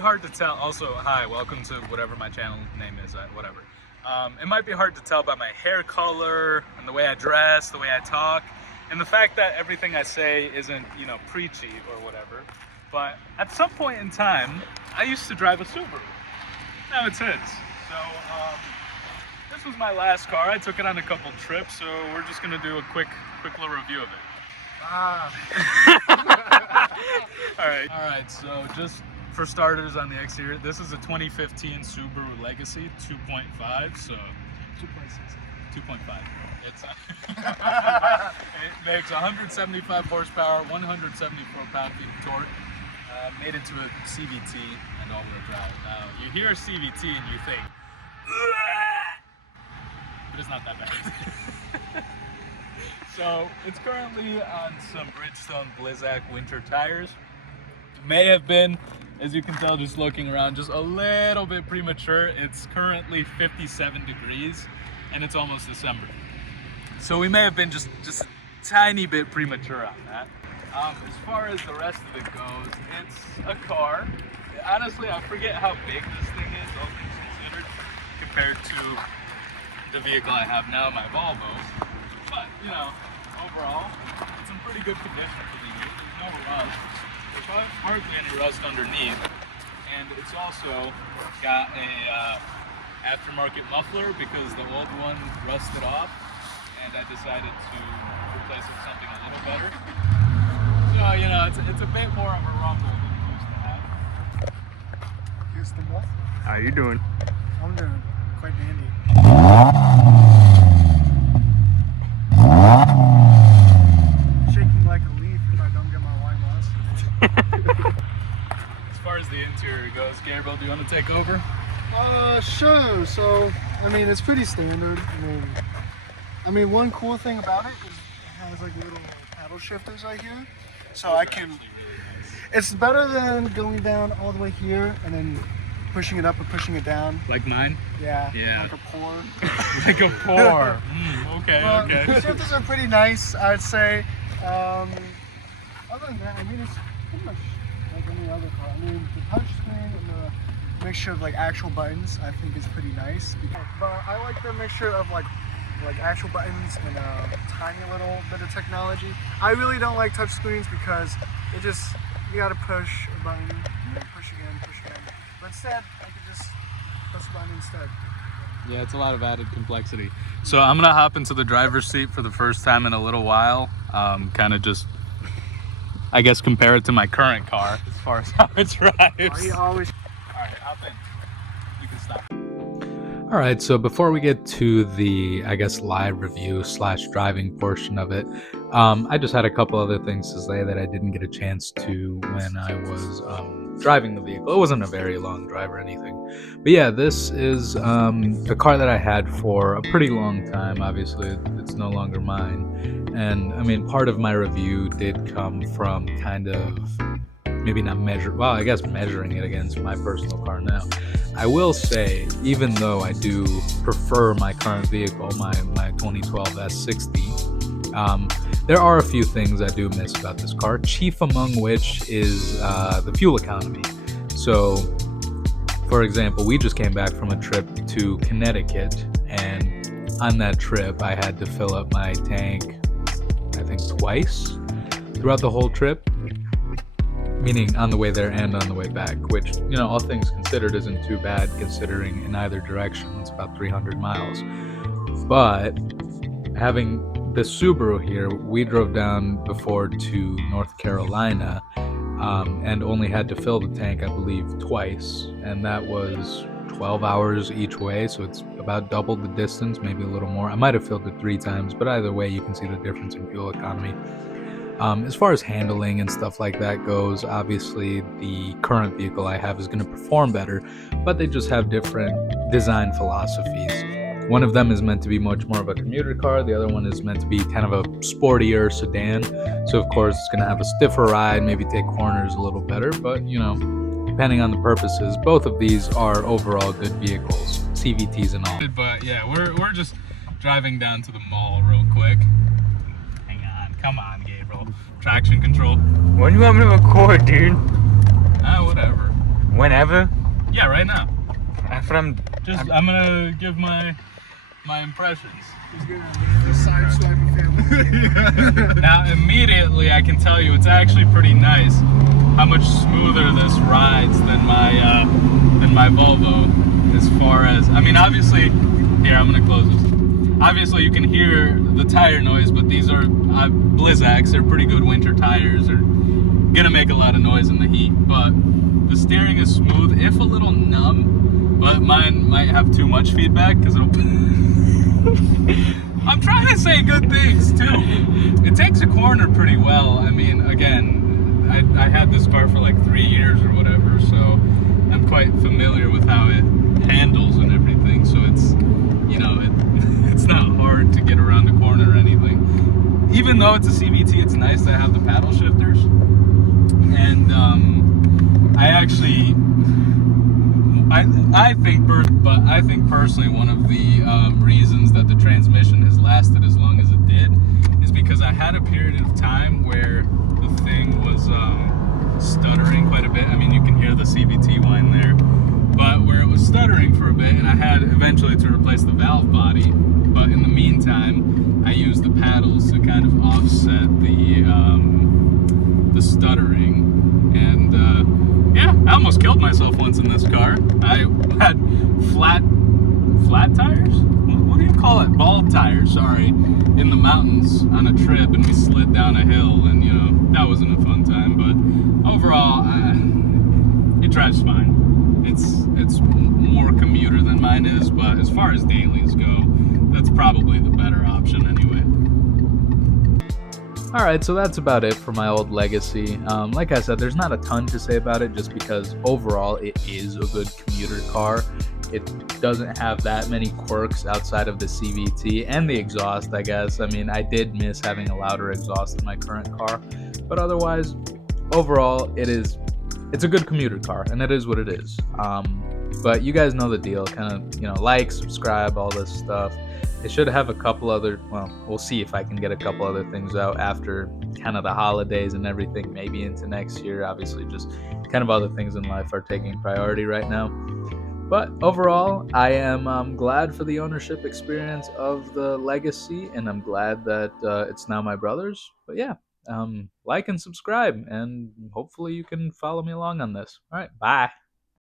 hard to tell. Also, hi, welcome to whatever my channel name is, whatever. It might be hard to tell by my hair color and the way I dress, the way I talk, and the fact that everything I say isn't, you know, preachy or whatever. But at some point in time, I used to drive a Subaru. Now it's his. So this was my last car. I took it on a couple trips, so we're just gonna do a quick little review of it. All right. So just for starters, on the exterior, this is a 2015 Subaru Legacy 2.5. So 2.5. It's it makes 175 horsepower, 174 pound-feet of torque. Made it to a CVT and all-wheel drive. Now you hear CVT and you think, but it's not that bad. So it's currently on some Bridgestone Blizzak winter tires. May have been, as you can tell just looking around, just a little bit premature. It's currently 57 degrees and it's almost December. So we may have been just a tiny bit premature on that. As far as the rest of it goes, it's a car. Honestly, I forget how big this thing is, all things considered, compared to the vehicle I have now, my Volvo. But, you know, overall, it's in pretty good condition for the year. There's no rust. There's hardly any rust underneath. And it's also got a aftermarket muffler because the old one rusted off, and I decided to replace it with something a little better. So, you know, it's a bit more of a rumble than it used to have. Here's the muff. How you doing? I'm doing quite dandy. Shaking like a leaf if I don't get my wine lost. As far as the interior goes, Gabriel, do you want to take over? Sure. So, I mean, it's pretty standard. I mean, one cool thing about it is it has like little paddle shifters right here. So I can, it's better than going down all the way here and then pushing it up or pushing it down. Like mine? Yeah. Like a pour. Like a pour. Okay. The shifters are pretty nice, I'd say. Other than that, I mean, it's pretty much like any other car. I mean, the touchscreen and the mixture of like actual buttons, I think is pretty nice. But I like the mixture of like actual buttons and a tiny little bit of technology. I really don't like touch screens because it just, you gotta push a button and then push again. But instead, I could just press a button instead. Yeah, it's a lot of added complexity. So I'm gonna hop into the driver's seat for the first time in a little while. Kind of just, I guess, compare it to my current car as far as how it drives. All right, hop in. You can stop. All right, so before we get to the, I guess, live review / driving portion of it, I just had a couple other things to say that I didn't get a chance to when I was driving the vehicle. It wasn't a very long drive or anything. But yeah, this is a car that I had for a pretty long time. Obviously, it's no longer mine. And I mean, part of my review did come from kind of, maybe not measuring it against my personal car now. I will say, even though I do prefer my current vehicle, my 2012 S60, there are a few things I do miss about this car, chief among which is the fuel economy. So, for example, we just came back from a trip to Connecticut, and on that trip, I had to fill up my tank, I think, twice throughout the whole trip. Meaning on the way there and on the way back, which, you know, all things considered isn't too bad considering in either direction. It's about 300 miles. But having the Subaru here, we drove down before to North Carolina and only had to fill the tank, I believe, twice. And that was 12 hours each way, so it's about double the distance, maybe a little more. I might have filled it 3 times, but either way, you can see the difference in fuel economy. As far as handling and stuff like that goes, obviously the current vehicle I have is going to perform better, but they just have different design philosophies. One of them is meant to be much more of a commuter car. The other one is meant to be kind of a sportier sedan. So of course it's going to have a stiffer ride, maybe take corners a little better, but you know, depending on the purposes, both of these are overall good vehicles, CVTs and all. But yeah, we're just driving down to the mall real quick. Hang on, come on, Gabriel. Traction control. When do you want me to record, dude? Whatever. Whenever. Yeah, right now. I'm from. I'm gonna give my impressions. He's gonna sideswipe a family. Now, immediately, I can tell you it's actually pretty nice how much smoother this rides than my Volvo. As far as, I mean, obviously, here, I'm gonna close this. Obviously, you can hear the tire noise, but these are Blizzaks. They're pretty good winter tires. They're gonna make a lot of noise in the heat, but the steering is smooth, if a little numb. But mine might have too much feedback because it'll. I'm trying to say good things too. It takes a corner pretty well. I mean, again, I had this car for like 3 years or whatever, so I'm quite familiar with how it handles and everything. So it's, it's not hard to get around a corner or anything. Even though it's a CVT, it's nice to have the paddle shifters. And I think personally one of the reasons that the transmission has lasted as long as it did is because I had a period of time where the thing was stuttering quite a bit. I mean, you can hear the CVT whine there, but where it was stuttering for a bit, and I had eventually to replace the valve body. But in the meantime, I used the paddles to kind of offset the stuttering. And yeah, I almost killed myself once in this car. I had flat tires? What do you call it? Bald tires, sorry, in the mountains on a trip, and we slid down a hill, and that wasn't a fun time. But overall, it drives fine. It's more commuter than mine is, but as far as dailies go, that's probably the better option anyway. Alright, so that's about it for my old Legacy. Like I said, there's not a ton to say about it just because overall it is a good commuter car. It doesn't have that many quirks outside of the CVT and the exhaust, I guess. I mean, I did miss having a louder exhaust in my current car, but otherwise, overall, it's a good commuter car, and it is what it is. But you guys know the deal. Kind of, like, subscribe, all this stuff. They should have a couple other, well, we'll see if I can get a couple other things out after kind of the holidays and everything, maybe into next year. Obviously, just kind of other things in life are taking priority right now. But overall, I am glad for the ownership experience of the Legacy, and I'm glad that it's now my brother's. But yeah, like and subscribe, and hopefully you can follow me along on this. All right, bye.